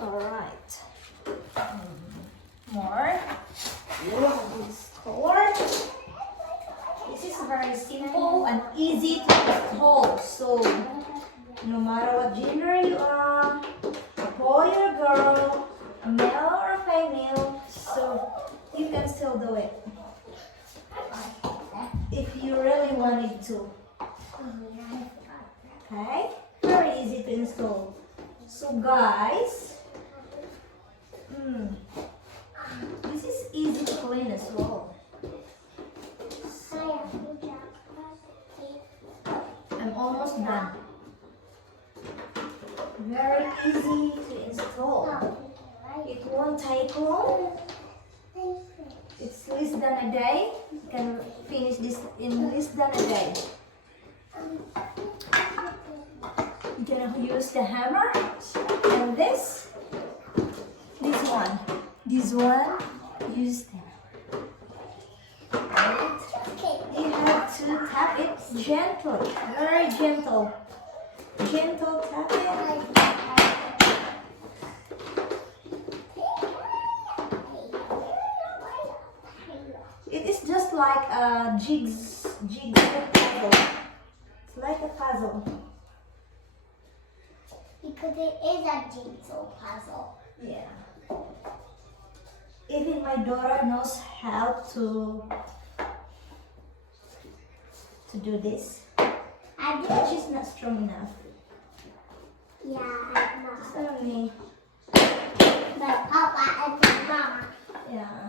Alright. More. This color. This is very simple and easy to install. So, no matter what gender you are, a boy or a girl, a male or a female, so you can still do it. If you really wanted to. Okay? Very easy to install. So guys, this is easy to clean as well. I'm almost done. Very easy to install. It won't take long. It's less than a day. You can finish this in less than a day. You're gonna use the hammer and this one, use the hammer. You have to tap it gently, very gentle tapping. It is just like a jigsaw puzzle. It's like a puzzle. Because it is a jigsaw puzzle. Yeah. Even my daughter knows how to do this. I do. But she's not strong enough. Yeah, I'm not. It's only, But Papa and Mama. yeah.